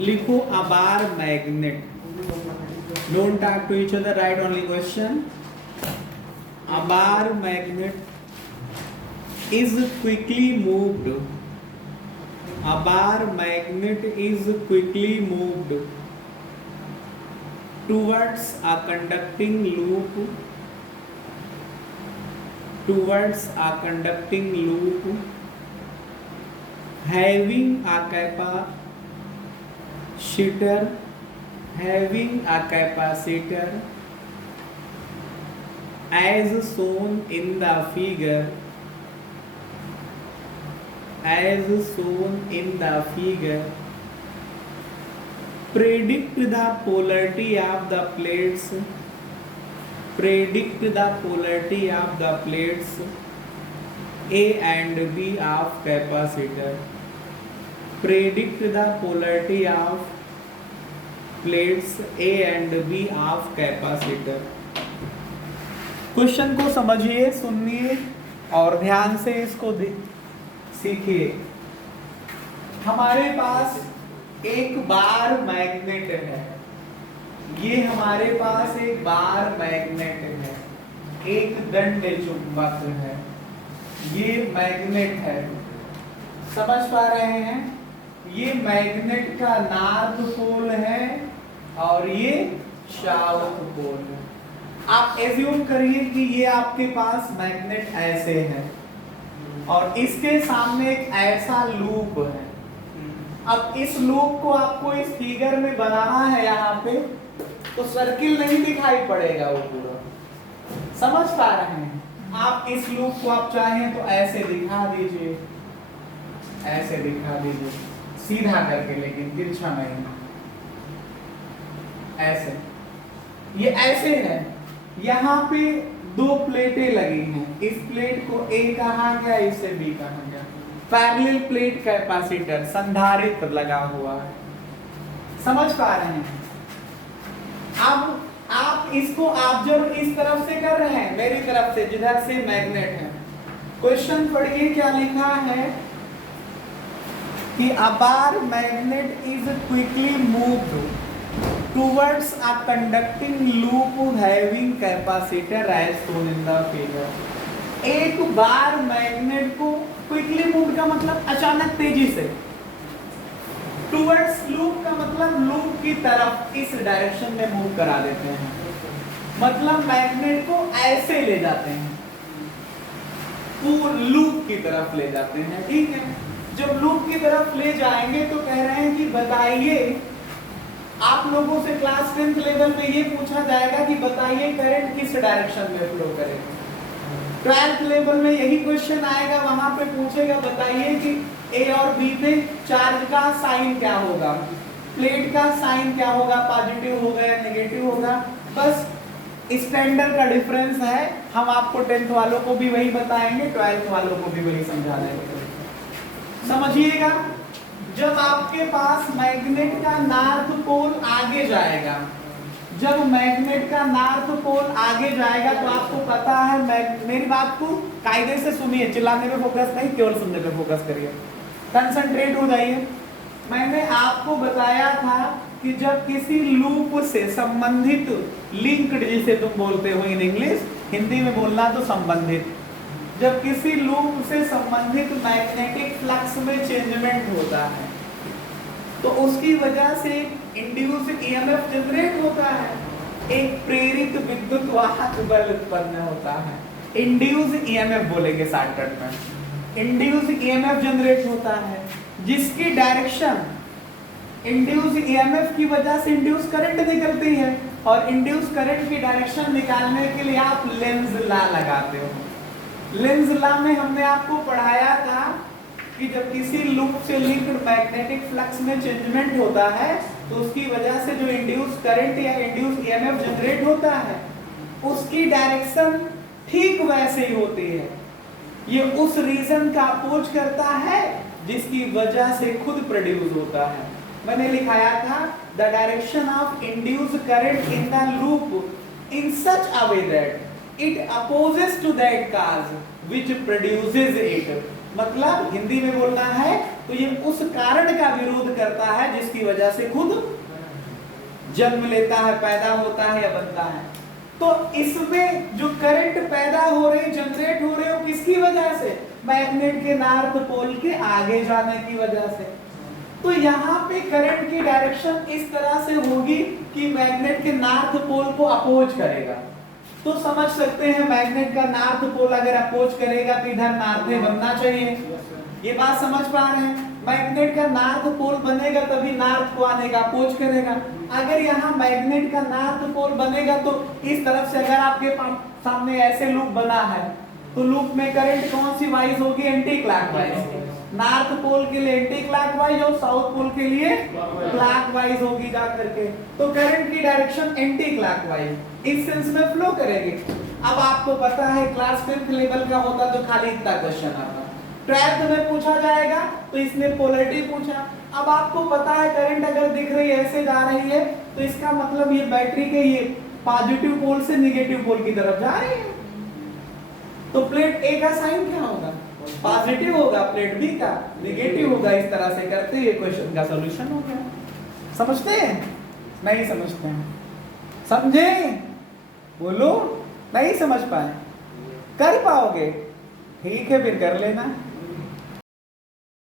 लिखो a bar magnet. Don't talk to each other, write only question. A bar magnet is quickly moved. A bar magnet is quickly moved towards a conducting loop. Towards a conducting loop having a capacitor. Having a capacitor as shown in the figure. As shown in the figure. Predict the polarity of the plates. Predict the polarity of the plates A and B of capacitor. Predict the polarity of plates A and B of capacitor. Question को समझिए, सुनिए और ध्यान से इसको सीखिए। हमारे पास एक बार मैग्नेट है, ये हमारे पास एक बार मैग्नेट है, एक दंड चुंबक है, ये मैग्नेट है। समझ पा रहे हैं? ये मैग्नेट का नॉर्थ पोल है और ये साउथ पोल है। आप एज्यूम करिए कि ये आपके पास मैग्नेट ऐसे है और इसके सामने एक ऐसा लूप है। अब इस लूप को आपको इस फिगर में बनाना है, यहाँ पे तो सर्किल नहीं दिखाई पड़ेगा वो पूरा। समझ पा रहे हैं? आप इस लूप को आप चाहें तो ऐसे दिखा दीजिए, ऐसे दिखा दीजिए सीधा करके, लेकिन तिरछा नहीं, ऐसे। ये ऐसे है, यहाँ पे दो प्लेटें लगी हैं, इस प्लेट को A कहा गया, इसे B कहा गया। पैरेलल प्लेट कैपेसिटर संधारित्र लगा हुआ है। समझ पा रहे हैं? अब आप इसको ऑब्जर्व इस तरफ से कर रहे हैं, मेरी तरफ से जिधर से मैग्नेट है। क्वेश्चन पढ़िए क्या लिखा है कि a bar magnet is quickly moved towards a conducting loop having capacitor as shown in the figure. एक बार मैग्नेट को क्विकली मूव का मतलब अचानक तेजी से, टुवर्ड्स लूप का मतलब लूप की तरफ, इस डायरेक्शन में मूव करा देते हैं। मतलब मैग्नेट को ऐसे ले जाते हैं, पूर्ण लूप की तरफ ले जाते हैं। ठीक है, जब लूप की तरफ ले जाएंगे तो कह रहे हैं कि बताइए, आप लोगों से क्लास 10th लेवल में ये पूछा जाएगा कि बताइए करंट किस डायरेक्शन में फ्लो करेगा। 12th लेवल में यही क्वेश्चन आएगा, वहां पे पूछेगा बताइए कि A और B पे चार्ज का साइन क्या होगा, प्लेट का साइन क्या होगा, पॉजिटिव होगा या नेगेटिव होगा। बस स्टैंडर्ड का डिफरेंस है, हम आपको 10th वालों को भी वही बताएंगे, 12th वालों को भी वही समझा देंगे। समझिएगा, जब आपके पास मैग्नेट का नॉर्थ पोल आगे जाएगा, जब मैग्नेट का नॉर्थ पोल आगे जाएगा तो आपको पता है, मेरी बात को कायदे से सुनिए, चिल्लाने पे फोकस नहीं, केवल सुनने पे फोकस करिए, कंसंट्रेट हो जाइए। मैंने आपको बताया था कि जब किसी लूप से संबंधित, लिंक्ड जिसे तुम बोलते हो इन इंग्लिश, हिंदी में बोलना तो संबंधित, जब किसी लूप से संबंधित मैग्नेटिक फ्लक्स में चेंजमेंट होता है तो उसकी वजह से इंड्यूस्ड ईएमएफ जनरेट होता है, एक प्रेरित विद्युत वाहक बल उत्पन्न होता है। इंड्यूस्ड ईएमएफ बोलेंगे शॉर्टकट में, इंड्यूस्ड ईएमएफ जनरेट होता है जिसकी डायरेक्शन, इंड्यूस्ड ईएमएफ की वजह से इंड्यूस करंट निकलती है और इंड्यूस करंट की डायरेक्शन निकालने के लिए आप लेंज लॉ लगाते हो। लेंज लॉ में हमने आपको पढ़ाया था कि जब किसी लूप से लिंक्ड मैग्नेटिक फ्लक्स में चेंजमेंट होता है तो उसकी वजह से जो इंड्यूस करंट या इंड्यूस ईएमएफ जनरेट होता है उसकी डायरेक्शन ठीक वैसे ही होती है। ये उस रीजन का अपोज करता है जिसकी वजह से खुद प्रोड्यूस होता है। मैंने लिखाया था the direction of induced current in the loop in such a way that it opposes to that cause which produces it। मतलब हिंदी में बोलना है तो ये उस कारण का विरोध करता है जिसकी वजह से खुद जन्म लेता है, पैदा होता है या बनता है। तो इसमें जो करंट पैदा हो रहे, जनरेट हो रहे हो किसकी वजह से? मैग्नेट के नॉर्थ पोल के आगे जाने की वजह से। तो यहाँ पे करंट की डायरेक्शन इस तरह से होगी कि मैग्नेट के नॉर्थ पोल को अपोज करेगा। तो समझ सकते हैं मैग्नेट का नॉर्थ पोल अगर अपोज करेगा तो इधर नॉर्थ बनना चाहिए। ये बात समझ पा रहे हैं? मैग्नेट का नॉर्थ पोल बनेगा तभी नॉर्थ को आने का अपोज करेगा। अगर यहाँ मैग्नेट का नॉर्थ पोल बनेगा तो इस तरफ से अगर आपके सामने ऐसे लूप बना है तो लूप में करंट कौन सी वाइज होगी? Anti clockwise. नॉर्थ पोल के लिए एंटी क्लॉकवाइज और साउथ पोल के लिए क्लॉकवाइज होगी जा करके। तो करंट की डायरेक्शन एंटी क्लॉकवाइज इस सेंस में फ्लो करेगी। अब आपको पता है क्लास 5th लेवल का होता तो खाली इतना क्वेश्चन आता, 12th में पूछा जाएगा तो इसने पोलैरिटी पूछा। अब आपको पता है करंट अगर दिख रही है ऐसे जा रही है तो इसका मतलब ये बैटरी के ये पॉजिटिव पोल से नेगेटिव पोल की तरफ जा रही है। तो प्लेट ए का साइन क्या होगा? पॉजिटिव होगा, प्लेट बी का नेगेटिव होगा। इस तरह से करते हुए क्वेश्चन का सॉल्यूशन हो गया। समझते हैं? नहीं समझते हैं? समझे? बोलो। नहीं समझ पाए? कर पाओगे? ठीक है फिर कर लेना।